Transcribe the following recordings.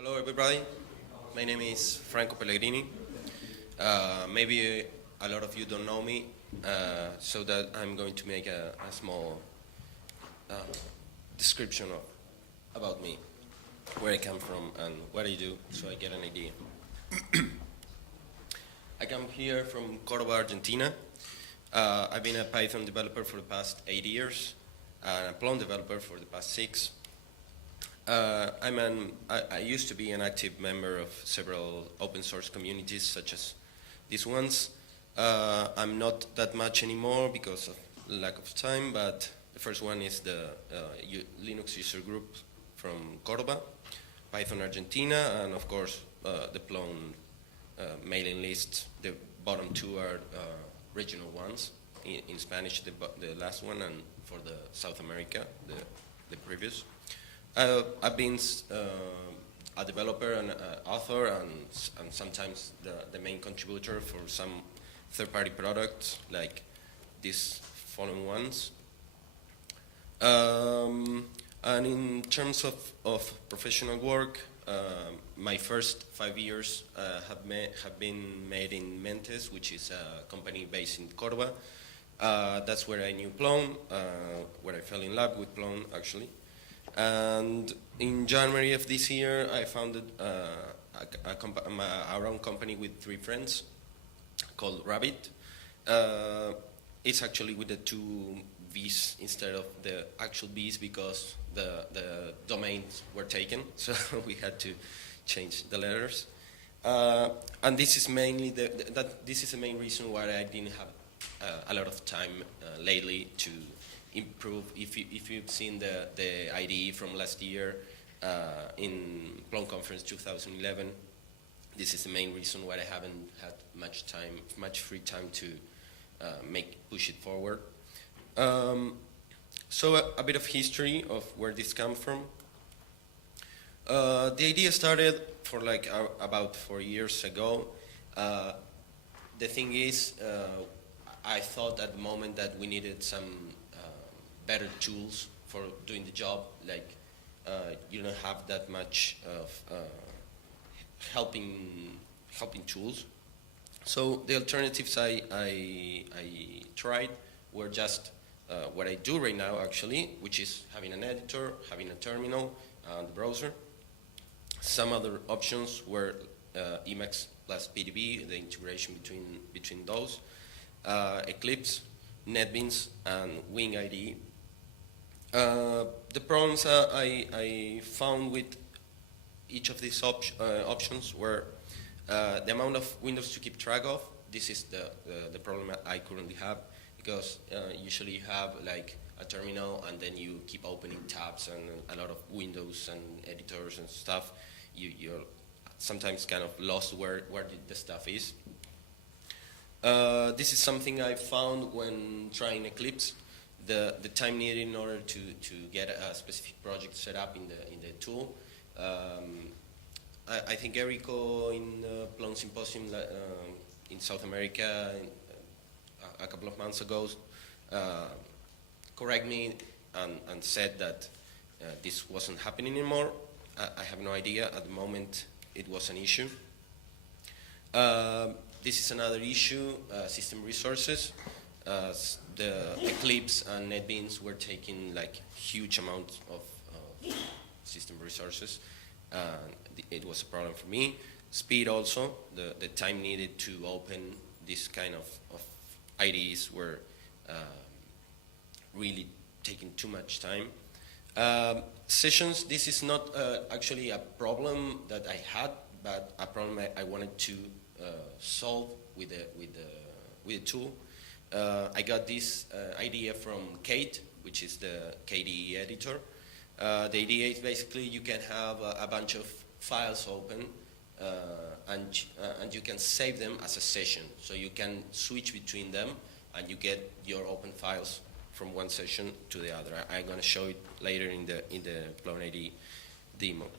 Hello, everybody. My name is Franco Pellegrini. Maybe a lot of you don't know me, so that I'm going to make a small uh, description about me, where I come from, and what I do, so I get an idea. I come here from Cordoba, Argentina. I've been a Python developer for the past 8 years, and a Plone developer for the past 6. I used to be an active member of several open source communities, such as these ones. I'm not that much anymore because of lack of time, but the first one is the Linux user group from Cordoba, Python Argentina, and of course the Plone mailing list. The bottom two are regional ones. In Spanish, the last one, and for the South America, the previous. I've been a developer and author, and sometimes the main contributor for some third-party products like these following ones. And in terms of professional work, my first 5 years have been made in Mentes, which is a company based in Cordoba. That's where I knew Plone, where I fell in love with Plone, actually. And in January of this year, I founded our own company with 3 friends called Rabbit. It's actually with the 2 V's instead of the actual B's because the domains were taken, so we had to change the letters. And this is mainly this is the main reason why I didn't have a lot of time lately to improve. If you've seen the IDE from last year in Plone Conference 2011, this is the main reason why I haven't had much free time to push it forward. So a bit of history of where this comes from. The idea started for about 4 years ago. The thing is, I thought at the moment that we needed some better tools for doing the job. Like you don't have that much of helping tools. So the alternatives I tried were just what I do right now, actually, which is having an editor, having a terminal, and the browser. Some other options were Emacs plus PDB, the integration between those, Eclipse, NetBeans, and Wing IDE. The problems I found with each of these options were the amount of windows to keep track of. This is the problem I currently have, because usually you have like a terminal and then you keep opening tabs and a lot of windows and editors and stuff. You're sometimes kind of lost where the stuff is. This is something I found when trying Eclipse. The time needed in order to get a specific project set up in the tool. I think Erico in Plone Symposium in South America a couple of months ago corrected me and said that this wasn't happening anymore. I have no idea. At the moment, it was an issue. This is another issue, system resources. The Eclipse and NetBeans were taking like huge amounts of system resources. It was a problem for me. Speed also, the time needed to open this kind of IDEs were really taking too much time. Sessions, this is not actually a problem that I had, but a problem I wanted to solve with the tool. I got this idea from Kate, which is the KDE editor. The idea is basically you can have a bunch of files open and you can save them as a session. So you can switch between them and you get your open files from one session to the other. I'm going to show it later in the PloneIDE demo.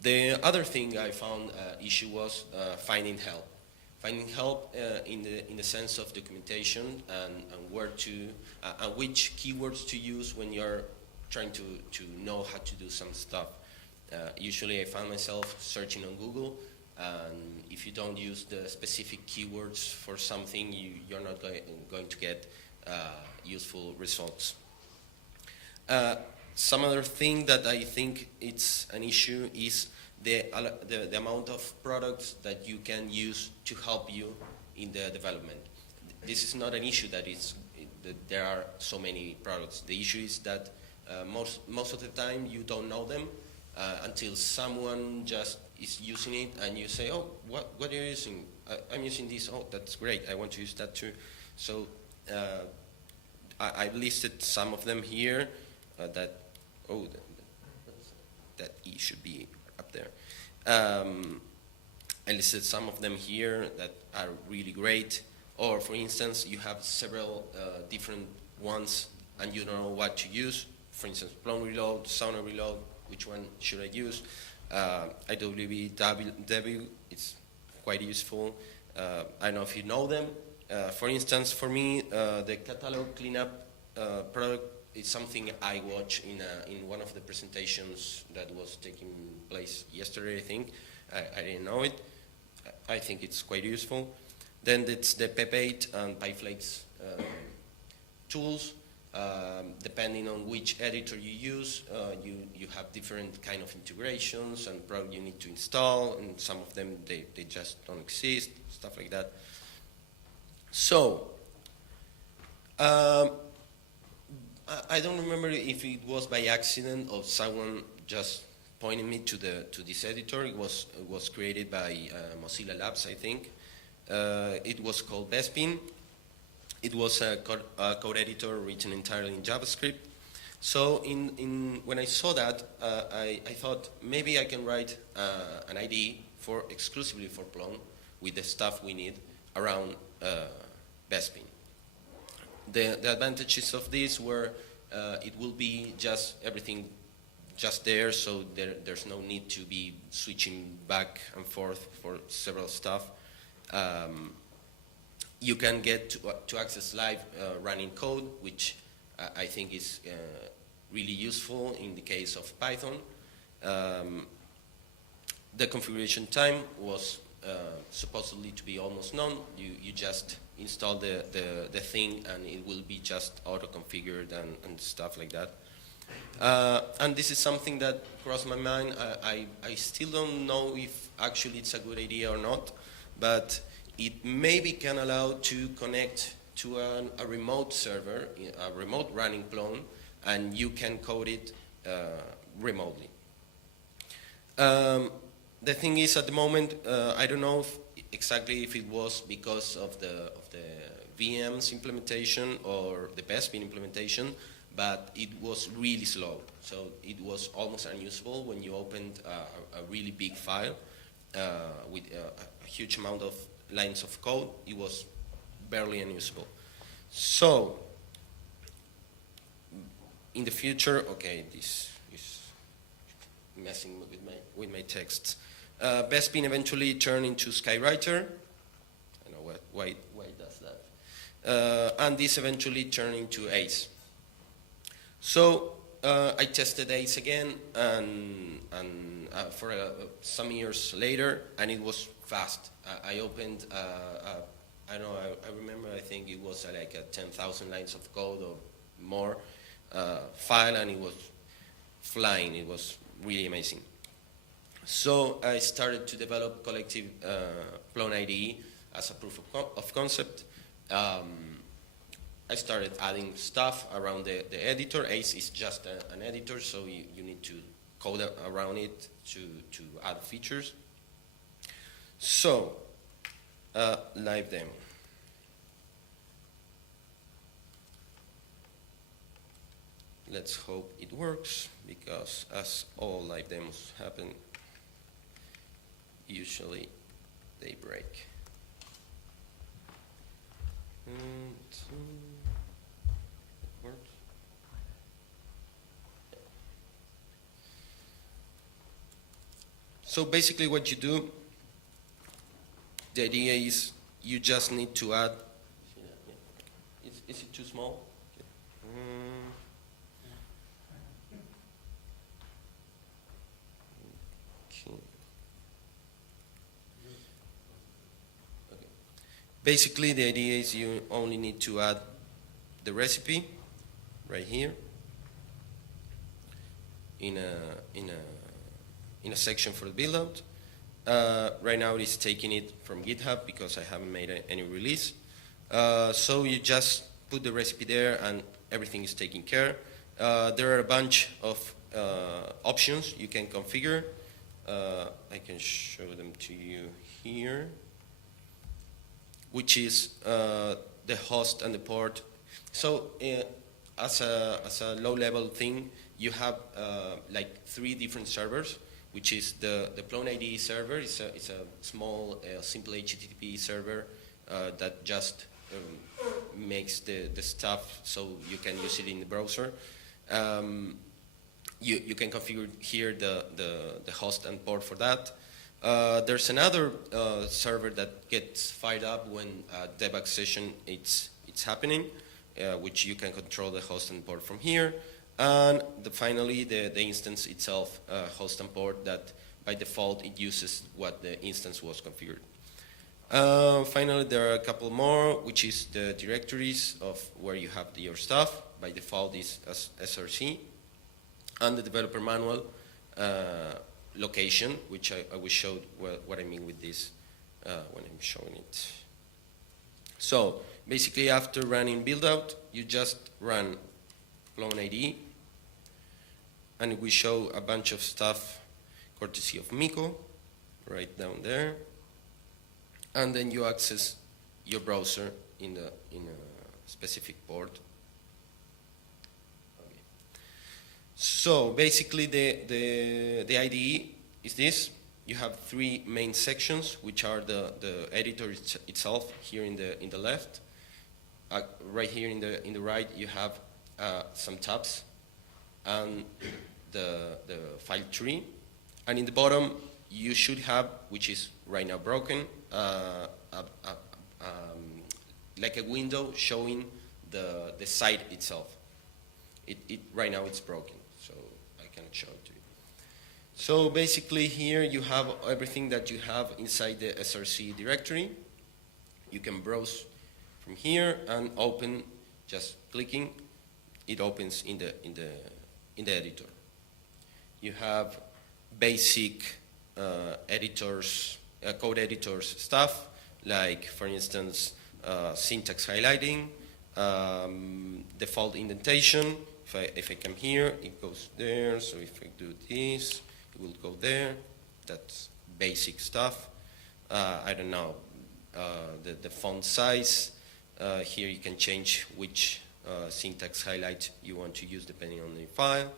The other thing I found issue was finding help. Finding help in the sense of documentation and where to and which keywords to use when you're trying to know how to do some stuff. Usually I find myself searching on Google, and if you don't use the specific keywords for something, you're not going to get useful results. Some other thing that I think it's an issue is the amount of products that you can use to help you in the development. This is not an issue that there are so many products. The issue is that most of the time you don't know them until someone just is using it and you say, oh, what are you using? I'm using this. Oh, that's great. I want to use that too. So I've listed some of them here that E should be up there. I listed some of them here that are really great. Or, for instance, you have several different ones and you don't know what to use. For instance, Plone Reload, Sauna Reload, which one should I use? IDW, it's quite useful. I don't know if you know them. For instance, for me, the catalog cleanup product is something I watched in one of the presentations that was taking place yesterday, I think. I didn't know it. I think it's quite useful. Then it's the Pep8 and PyFlakes tools. Depending on which editor you use, you have different kind of integrations and probably you need to install, and some of them, they just don't exist, stuff like that. So, I don't remember if it was by accident or someone just pointed me to this editor. It was created by Mozilla Labs, I think. It was called Bespin. It was a code editor written entirely in JavaScript. So when I saw that, I thought maybe I can write an IDE exclusively for Plone with the stuff we need around Bespin. The advantages of this were it will be just everything just there, so there's no need to be switching back and forth for several stuff. You can get to access live running code, which I think is really useful in the case of Python. The configuration time was supposedly to be almost none. You just install the thing and it will be just auto-configured and stuff like that. And this is something that crossed my mind. I still don't know if actually it's a good idea or not, but it maybe can allow to connect to a remote server, a remote running Plone, and you can code it remotely. The thing is, at the moment, I don't know exactly if it was because of the VM's implementation or the BestPin implementation, but it was really slow. So it was almost unusable when you opened a really big file with a huge amount of lines of code. It was barely unusable. So in the future, okay, this is messing with my texts. Bespin eventually turned into Skywriter. I don't know why it does that. And this eventually turned into Ace. So I tested Ace again, and for some years later, and it was fast. I opened, I don't know, I remember, I think it was like a 10,000 lines of code or more file, and it was flying. It was really amazing. So I started to develop collective PloneIDE as a proof of concept. I started adding stuff around the editor. Ace is just an editor, so you need to code around it to add features. So, live demo. Let's hope it works, because as all live demos happen, usually they break. It works. So basically what you do, the idea is you just need to add, is it too small? Okay. Basically, the idea is you only need to add the recipe right here in a section for the build out. Right now, it is taking it from GitHub because I haven't made any release. So you just put the recipe there, and everything is taken care. There are a bunch of options you can configure. I can show them to you here, which is the host and the port. So as a low-level thing, you have like 3 different servers, which is the PloneIDE server. It's a small, simple HTTP server that just makes the stuff so you can use it in the browser. You can configure here the host and port for that. There's another server that gets fired up when a debug session it's happening, which you can control the host and port from here. And finally, the instance itself, host and port, that by default it uses what the instance was configured. Finally, there are a couple more, which is the directories of where you have your stuff. By default is SRC. And the developer manual location, which I will show what I mean with this when I'm showing it. So basically, after running build out, you just run PloneIDE, and we show a bunch of stuff courtesy of Miko, right down there, and then you access your browser in a specific port. Okay. So basically, the IDE is this. You have 3 main sections, which are the editor itself here in the left. Right here in the right, you have some tabs and the file tree, and in the bottom you should have, which is right now broken, like a window showing the site itself. Right now it's broken, so I cannot show it to you. So basically here you have everything that you have inside the SRC directory. You can browse from here and open, just clicking, it opens in the editor. You have basic editors, code editors stuff, like for instance syntax highlighting, default indentation. If I come here, it goes there. So if I do this, it will go there. That's basic stuff. I don't know, the font size. Here you can change which syntax highlight you want to use depending on the file.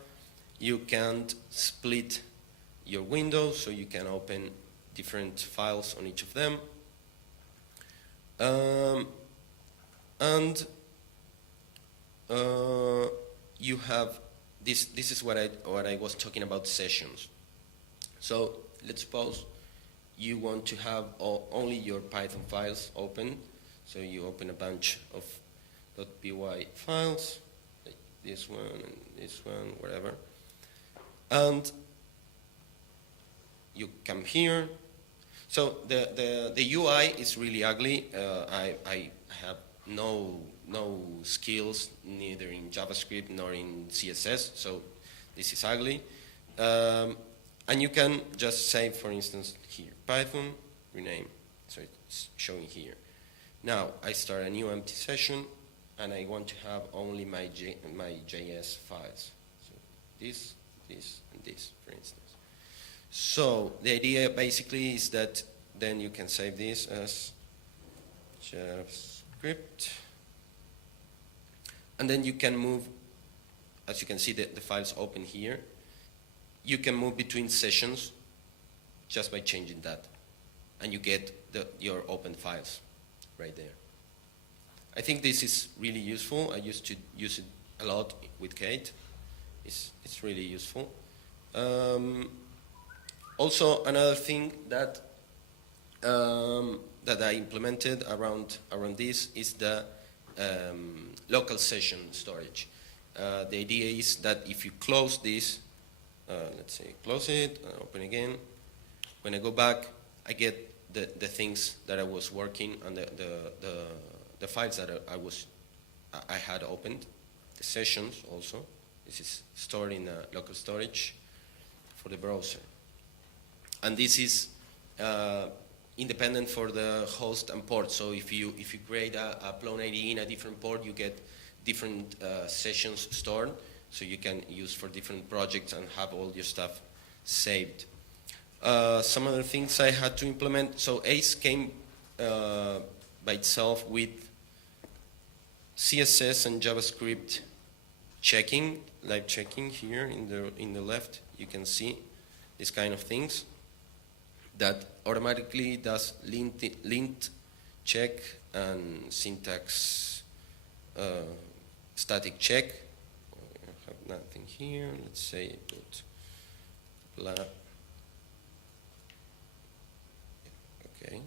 You can split your windows, so you can open different files on each of them. You have this is what I was talking about, sessions. So let's suppose you want to have only your Python files open. So you open a bunch of .py files, like this one and this one, whatever. And you come here. So the UI is really ugly. I have no skills, neither in JavaScript nor in CSS, so this is ugly. And you can just say, for instance, here, Python, rename, so it's showing here. Now, I start a new empty session, and I want to have only my JS files. So this, and this, for instance. So the idea basically is that then you can save this as JavaScript, and then you can move, as you can see the files open here, you can move between sessions just by changing that, and you get your open files right there. I think this is really useful. I used to use it a lot with Kate. It's really useful. Also, another thing that I implemented around this is the local session storage. The idea is that if you close this, let's say close it, open again, When I go back, I get the things that I was working on, the files that I had opened, the sessions also. This is stored in local storage for the browser. And this is independent for the host and port. So if you create a PloneIDE in a different port, you get different sessions stored, so you can use for different projects and have all your stuff saved. Some other things I had to implement. So ACE came by itself with CSS and JavaScript checking, live checking here in the left. You can see these kind of things that automatically does lint check and syntax static check. I have nothing here. Let's say put blah. Okay.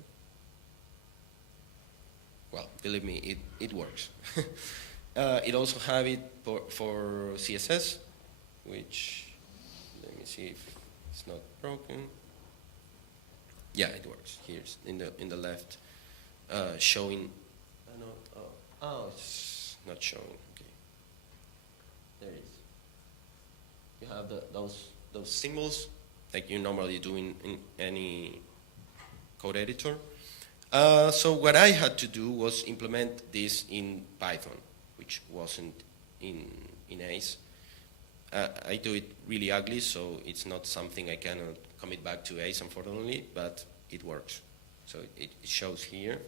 Well, believe me, it works. It also have it for CSS, which, let me see if it's not broken. Yeah, it works. Here's in the left, showing. It's not showing. Okay, there it is. You have those symbols like you normally do in any code editor. So what I had to do was implement this in Python, which wasn't in ACE. I do it really ugly, so it's not something I cannot commit back to ACE, unfortunately, but it works. So it shows here.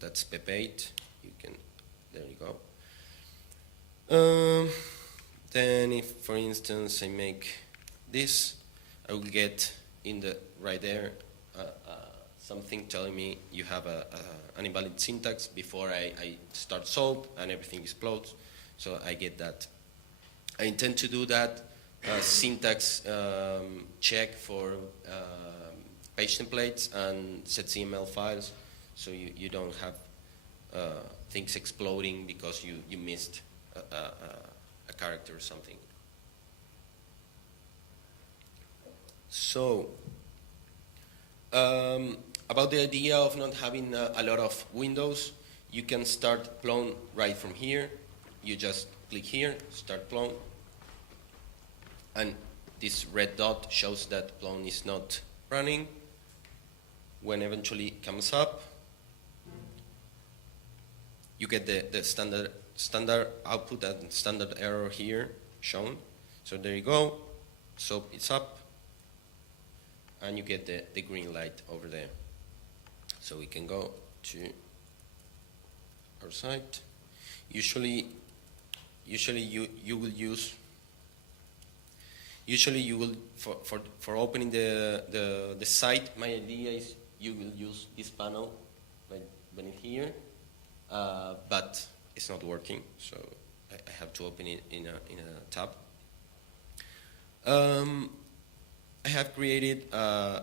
That's PEP8. You can, there you go. Then if, for instance, I make this, I will get in the right there something telling me you have an invalid syntax before I start soap and everything explodes. So I get that. I intend to do that syntax check for page templates and ZCML files, so you don't have things exploding because you missed a character or something. So about the idea of not having a lot of windows, you can start Plone right from here. You just click here, start Plone, and this red dot shows that Plone is not running. When eventually it comes up, you get the standard output and standard error here shown. So there you go. So it's up, and you get the green light over there. So we can go to our site. Usually you will for opening the site, my idea is you will use this panel right beneath here, but it's not working, so I have to open it in a tab. I have created a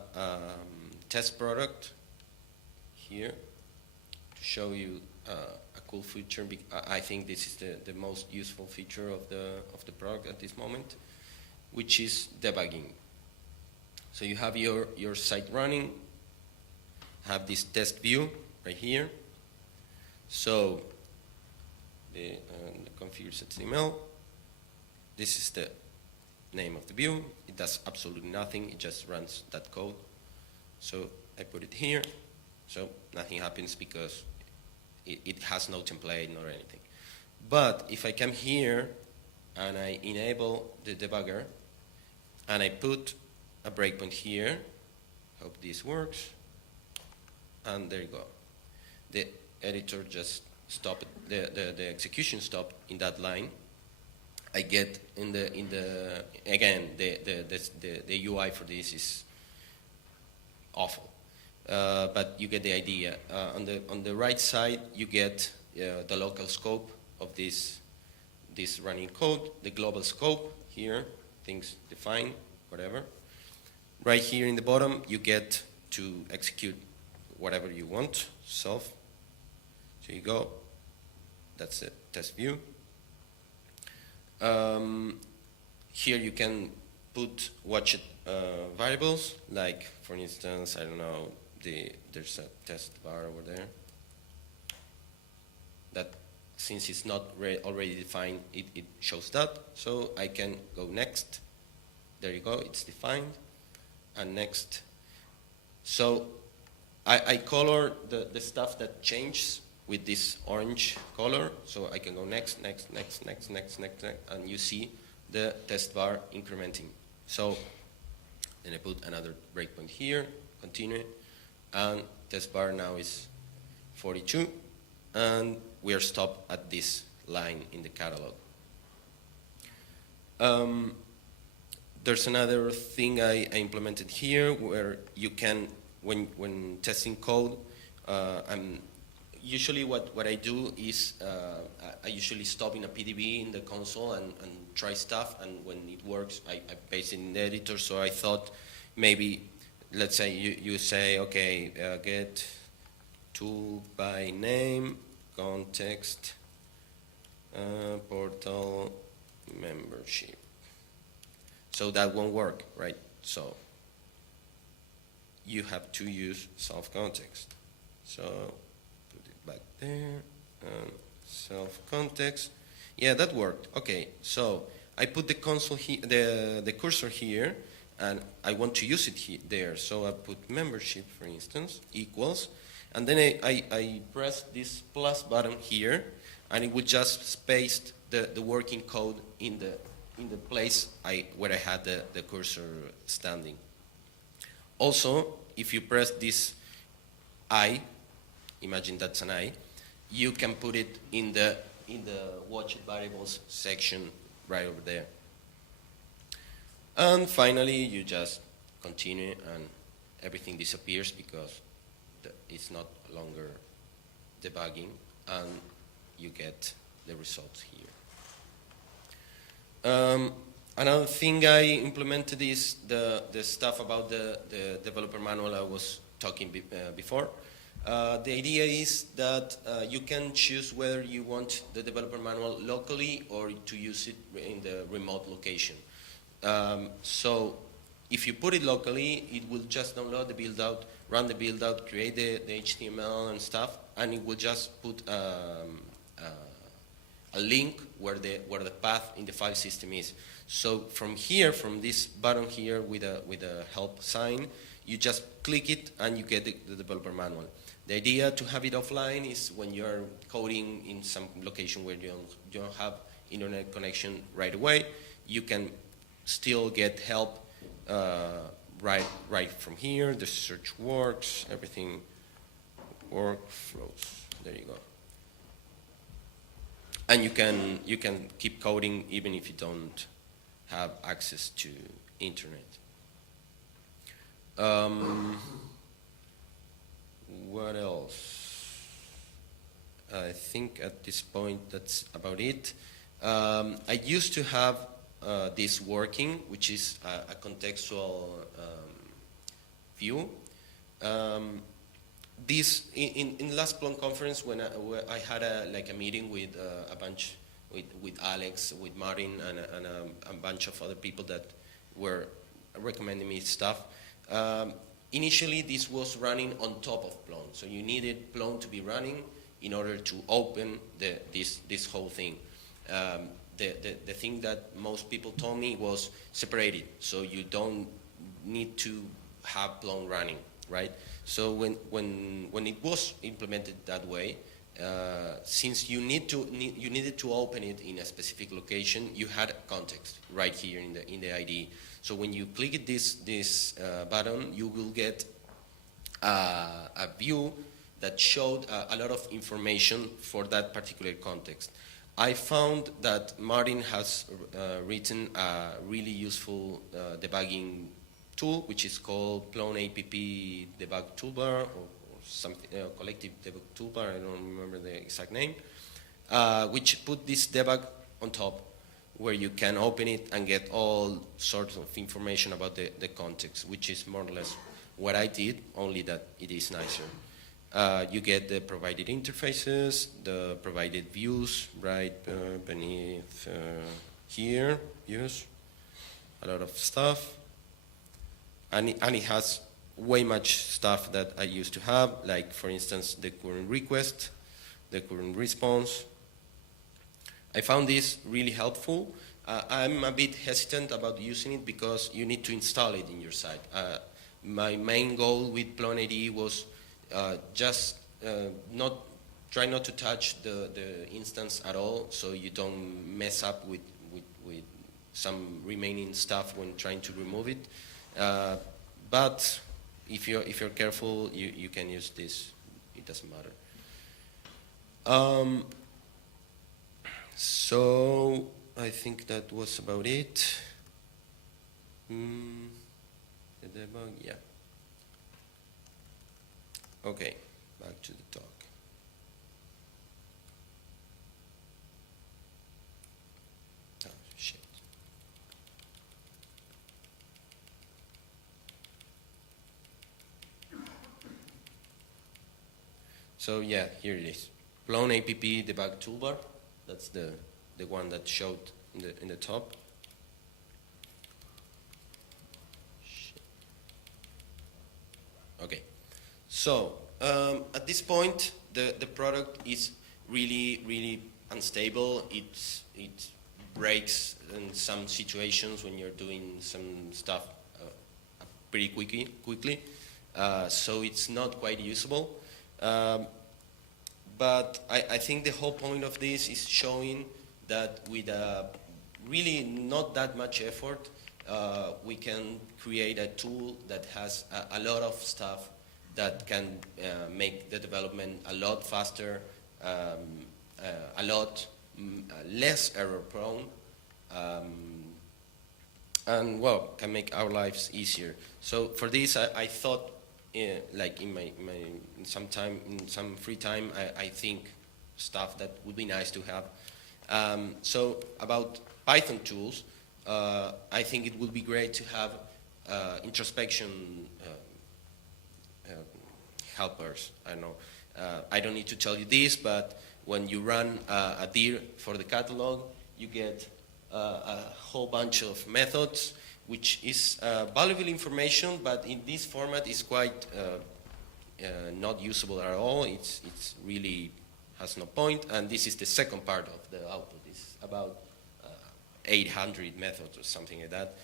test product here to show you a cool feature. I think this is the most useful feature of the product at this moment, which is debugging. So you have your site running, have this test view right here. So the configure HTML, this is the name of the view. It does absolutely nothing, it just runs that code. So I put it here, so nothing happens because it has no template nor anything. But if I come here and I enable the debugger and I put a breakpoint here, hope this works, and there you go. The editor just stopped, the execution stopped in that line. I get again the UI for this is awful, but you get the idea. On the right side you get the local scope of this running code, the global scope here, things defined, whatever. Right here in the bottom you get to execute whatever you want, self. So you go, that's the test view. Here you can put watched variables, like for instance, I don't know, there's a test bar over there that since it's not already defined, it shows that. So I can go next. There you go, it's defined. And next. So I color the stuff that changes with this orange color. So I can go next, next, next, next, next, next, next, and you see the test bar incrementing. So then I put another breakpoint here, continue, and test bar now is 42, and we are stopped at this line in the catalog. There's another thing I implemented here where you can, when testing code, usually what I do is I usually stop in a PDB in the console and try stuff, and when it works, I paste it in the editor. So I thought maybe, let's say you say, okay, get tool by name, context, portal membership. So that won't work, right? So you have to use self-context. So put it back there, self-context. Yeah, that worked. Okay, so I put the console the cursor here, and I want to use it there. So I put membership, for instance, equals, and then I press this plus button here, and it would just paste the working code in the place where I had the cursor standing. Also, if you press this I, imagine that's an I, you can put it in the watched variables section right over there. And finally, you just continue and everything disappears because it's not longer debugging, and you get the results here. Another thing I implemented is the stuff about the developer manual I was talking before. The idea is that you can choose whether you want the developer manual locally or to use it in the remote location. So if you put it locally, it will just download the build out, run the build out, create the HTML and stuff, and it will just put a link where the path in the file system is. So from here, from this button here with a help sign, you just click it and you get the developer manual. The idea to have it offline is when you're coding in some location where you don't have internet connection right away, you can still get help right from here. The search works, everything workflows. There you go. And you can keep coding even if you don't have access to internet. What else? I think at this point that's about it. I used to have this working, which is a contextual view. This in last Plone conference when I had a meeting with a bunch with Alex, with Martin, and a bunch of other people that were recommending me stuff. Initially, this was running on top of Plone, so you needed Plone to be running in order to open this whole thing. The thing that most people told me was separated, so you don't need to have Plone running, right? So when it was implemented that way, since you needed to open it in a specific location, you had context right here in the IDE. So when you click this button, you will get a view that showed a lot of information for that particular context. I found that Martin has written a really useful debugging tool, which is called PloneAPP Debug Toolbar, or something, collective debug toolbar, I don't remember the exact name, which put this debug on top, where you can open it and get all sorts of information about the context, which is more or less what I did, only that it is nicer. You get the provided interfaces, the provided views, right beneath here, views. a lot of stuff, and it has way much stuff that I used to have, like for instance the current request, the current response. I found this really helpful. I'm a bit hesitant about using it because you need to install it in your site. My main goal with PloneIDE was just try not to touch the instance at all, so you don't mess up with some remaining stuff when trying to remove it. But if you're careful, you can use this. It doesn't matter. So I think that was about it. The debug, yeah. Okay, back to the talk. Oh, shit. So yeah, here it is. Plone app debug toolbar. That's the one that showed in the top. Shit. Okay. So at this point, the product is really unstable. It breaks in some situations when you're doing some stuff pretty quickly. So it's not quite usable. But I think the whole point of this is showing that with really not that much effort, we can create a tool that has a lot of stuff that can make the development a lot faster, a lot less error prone, and well, can make our lives easier. So for this, I thought, like in some free time, I think stuff that would be nice to have. So about Python tools, I think it would be great to have introspection helpers. I don't know. I don't need to tell you this, but when you run a dir for the catalog, you get a whole bunch of methods, which is valuable information, but in this format is quite not usable at all. It's really has no point, and this is the second part of the output. It's about 800 methods or something like that.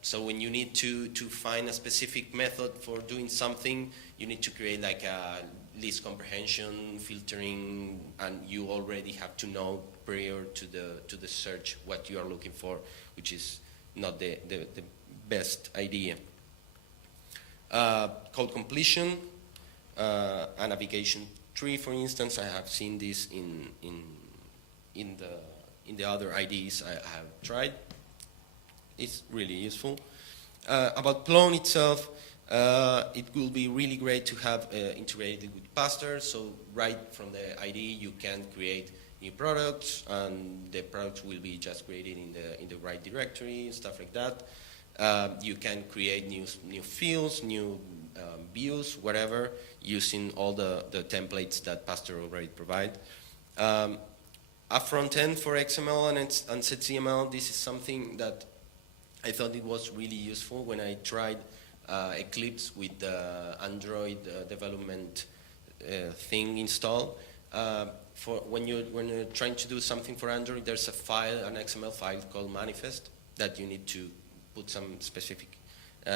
So when you need to find a specific method for doing something, you need to create like a list comprehension, filtering, and you already have to know prior to the search what you are looking for, which is not the best idea. Code completion, a navigation tree, for instance. I have seen this in the other IDEs I have tried. It's really useful. About Plone itself, it will be really great to have integrated with Pastor. So right from the IDE, you can create new products, and the products will be just created in the right directory and stuff like that. You can create new fields, new views, whatever, using all the templates that Pastor already provide. A front end for XML and ZCML. This is something that I thought it was really useful when I tried Eclipse with the Android development thing installed. For when you're trying to do something for Android, there's a file, an XML file called manifest that you need to put some specific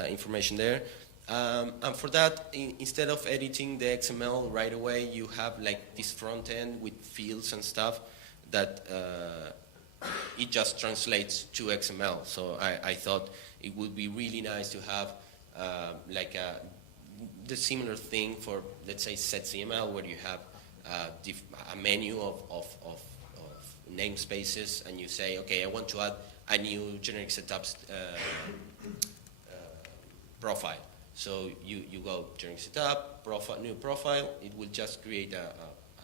information there. And for that, instead of editing the XML right away, you have like this front end with fields and stuff that it just translates to XML. So I thought it would be really nice to have like the similar thing for, let's say, setCML, where you have a menu of namespaces, and you say, okay, I want to add a new generic setups profile. So you go generic setup, profile, new profile. It will just create a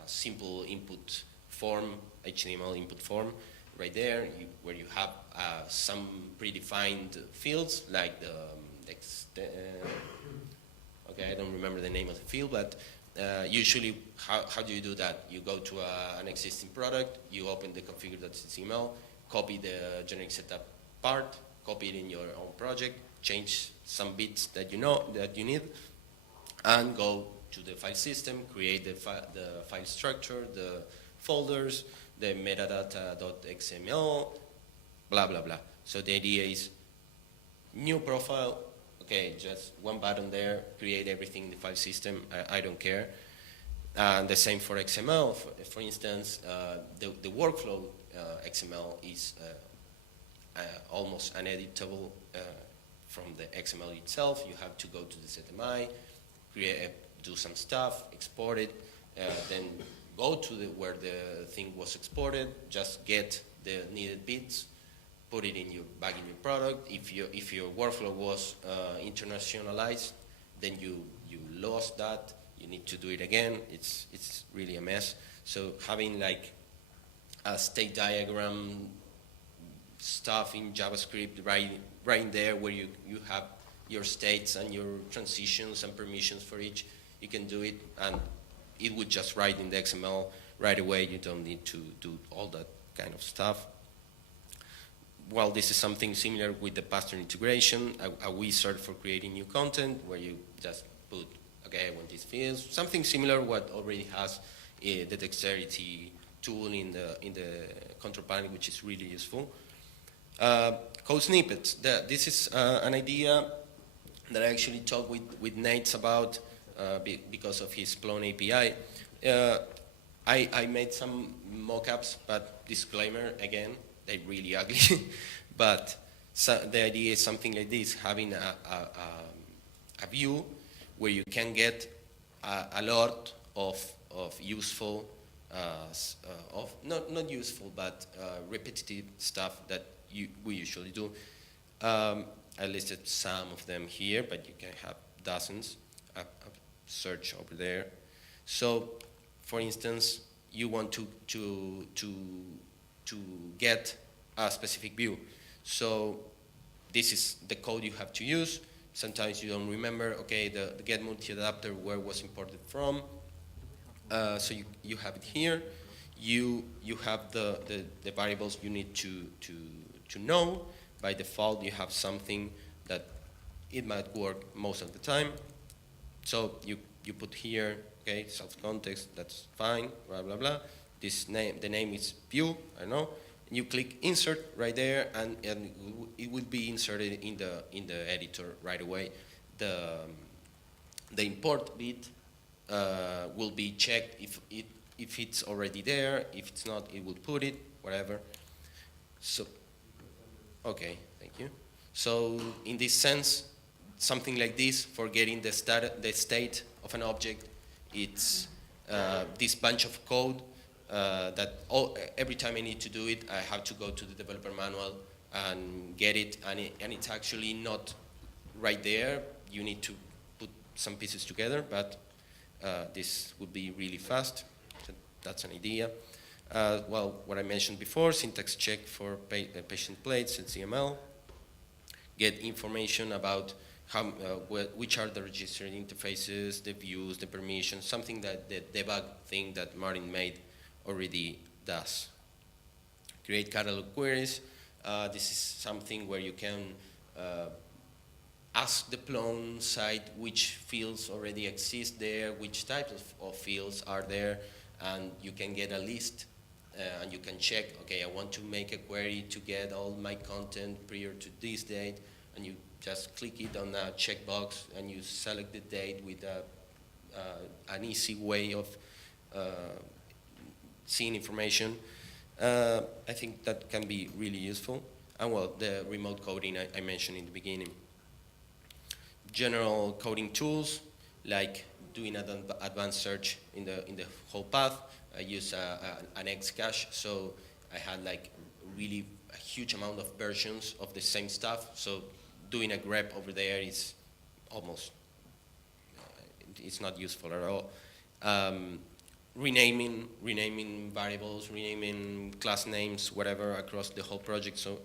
simple input form, HTML input form, right there, where you have some predefined fields, like the okay, I don't remember the name of the field, but usually, how do you do that? You go to an existing product, you open the configure.html, copy the generic setup part, copy it in your own project, change some bits that you need, and go to the file system, create the file structure, the folders, the metadata.xml, blah, blah, blah. So the idea is new profile, okay, just one button there, create everything in the file system, I don't care. And the same for XML. For instance, the workflow XML is almost uneditable from the XML itself. You have to go to the ZMI, do some stuff, export it, then go to where the thing was exported, just get the needed bits, put it back in your product. If your workflow was internationalized, then you lost that. You need to do it again. It's really a mess. So having like a state diagram stuff in JavaScript right there where you have your states and your transitions and permissions for each, you can do it, and it would just write in the XML right away. You don't need to do all that kind of stuff. Well, this is something similar with the pattern integration, a wizard for creating new content where you just put, okay, I want these fields, something similar what already has the dexterity tool in the control panel, which is really useful. Code snippets. This is an idea that I actually talked with Nate about because of his Plone API. I made some mock-ups, but disclaimer, again, they're really ugly. But the idea is something like this, having a view where you can get a lot of useful, not useful, but repetitive stuff that we usually do. I listed some of them here, but you can have dozens. A search over there. So, for instance, you want to get a specific view. So this is the code you have to use. Sometimes you don't remember, okay, the get multi-adapter, where was imported from. So you have it here. You have the variables you need to know. By default, you have something that it might work most of the time. So you put here, okay, self-context, that's fine, blah, blah, blah. The name is view, I don't know. And you click insert right there, and it will be inserted in the editor right away. The import bit will be checked if it's already there. If it's not, it will put it, whatever. So, okay, thank you. So in this sense, something like this for getting the state of an object, it's this bunch of code that every time I need to do it, I have to go to the developer manual and get it, and it's actually not right there. You need to put some pieces together, but this would be really fast. So that's an idea. Well, what I mentioned before, syntax check for patient plates and CML. Get information about which are the registered interfaces, the views, the permissions, something that the debug thing that Martin made already does. Create catalog queries. This is something where you can ask the Plone site which fields already exist there, which types of fields are there, and you can get a list and you can check, okay, I want to make a query to get all my content prior to this date, and you just click it on a checkbox and you select the date with an easy way of seeing information. I think that can be really useful. And well, the remote coding I mentioned in the beginning. General coding tools, like doing an advanced search in the whole path. I use an Xcache, so I had like really a huge amount of versions of the same stuff. So doing a grep over there is almost, it's not useful at all. Renaming variables, renaming class names, whatever, across the whole project, so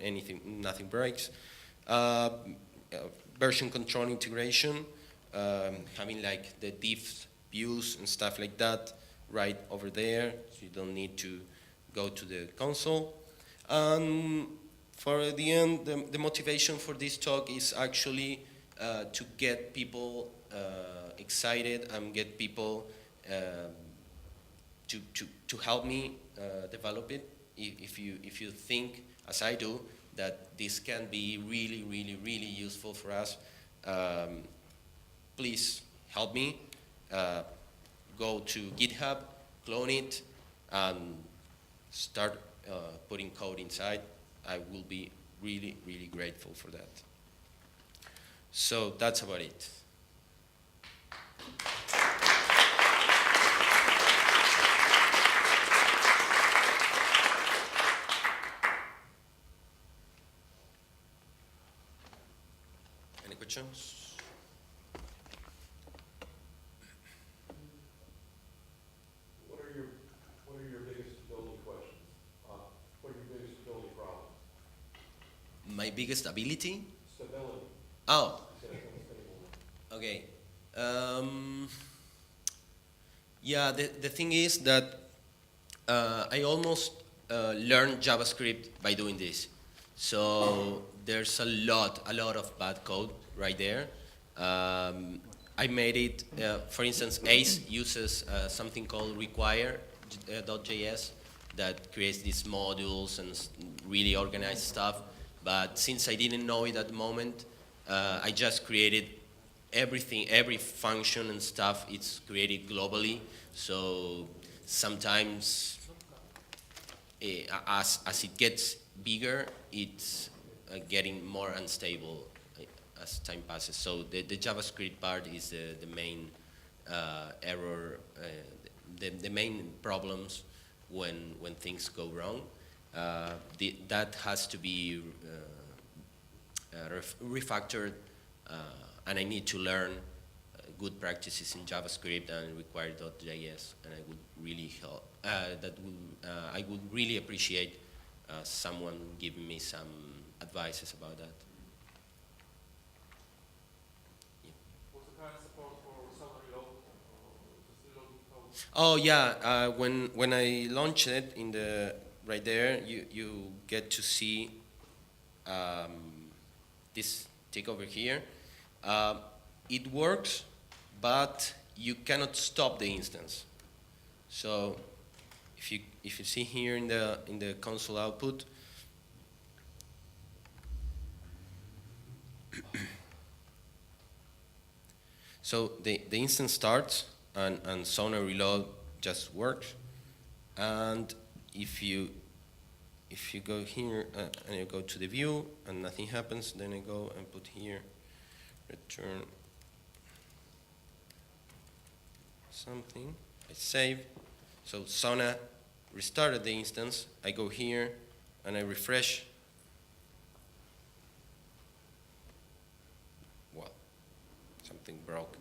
nothing breaks. Version control integration, having like the diff views and stuff like that right over there, so you don't need to go to the console. for the end, the motivation for this talk is actually to get people excited and get people to help me develop it. If you think, as I do, that this can be really, really, really useful for us, please help me. Go to GitHub, clone it, and start putting code inside. I will be really, really grateful for that. So that's about it. Any questions? What are your biggest building questions? What are your biggest building problems? My biggest ability? Stability. Oh. Okay. Yeah, the thing is that I almost learned JavaScript by doing this. So there's a lot of bad code right there. I made it, for instance, Ace uses something called require.js that creates these modules and really organized stuff. But since I didn't know it at the moment, I just created everything, every function and stuff, it's created globally. So sometimes, as it gets bigger, it's getting more unstable as time passes. So the JavaScript part is the main error, the main problems when things go wrong. That has to be refactored, and I need to learn good practices in JavaScript and require.js, and I would really help. I would really appreciate someone giving me some advices about that. What's the current support for Summer Reload? Oh yeah, when I launched it in the right there, you get to see this tick over here. It works, but you cannot stop the instance. So if you see here in the console output, so the instance starts and Sonar Reload just works, and if you go here and you go to the view and nothing happens, then I go and put here return something, I save. So Sona restarted the instance. I go here and I refresh. Well, something broke,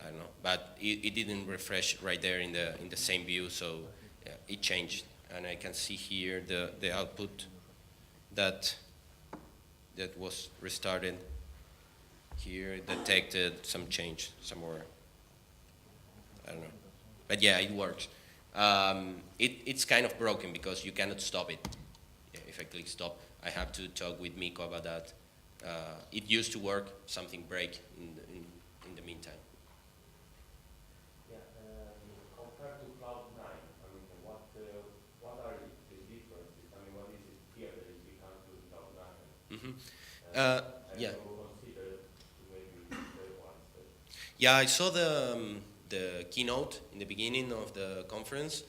I don't know, but it didn't refresh right there in the same view, so yeah, it changed. And I can see here the output that was restarted. Here it detected some change somewhere. I don't know, but yeah, it works. It's kind of broken because you cannot stop it. Yeah, if I click stop, I have to talk with Miko about that. It used to work, something break in the meantime. Yeah, compared to Cloud9, I mean, what are the differences? I mean, what is it here that is different to Cloud9? Mm-hmm. Yeah. Consider maybe the ones that... Yeah, I saw the keynote in the beginning of the conference.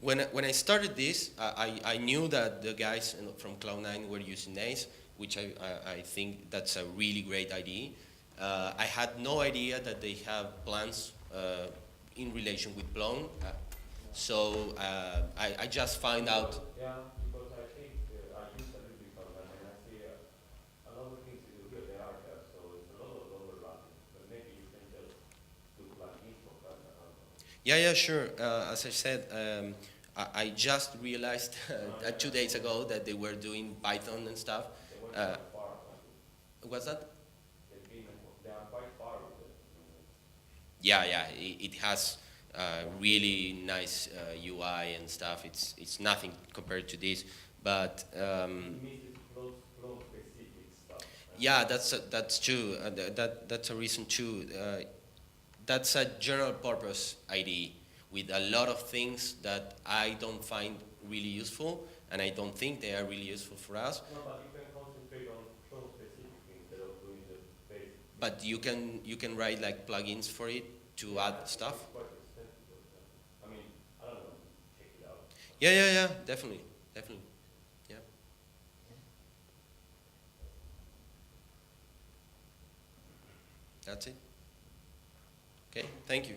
When I started this, I knew that the guys from Cloud9 were using Ace, which I think that's a really great IDE. I had no idea that they have plans in relation with Plone. So I just found out. Yeah, because I think I used a little bit of that, and I see a lot of things you do here, they are there, so it's a lot of overlapping. But maybe you can just do plugins for that. Yeah, sure. As I said, I just realized 2 days ago that they were doing Python and stuff. They went far. What's that? They are quite far with it. Yeah, it has really nice UI and stuff. It's nothing compared to this, But It means it's clone specific stuff. yeah, that's true. That's a reason too. That's a general purpose IDE with a lot of things that I don't find really useful, and I don't think they are really useful for us. No, but you can concentrate on clone specific instead of doing the basic. But you can write like plugins for it to add stuff. It's quite expensive, though. I mean, I don't know. Check it out. Yeah, definitely. Yeah. That's it. Okay, thank you.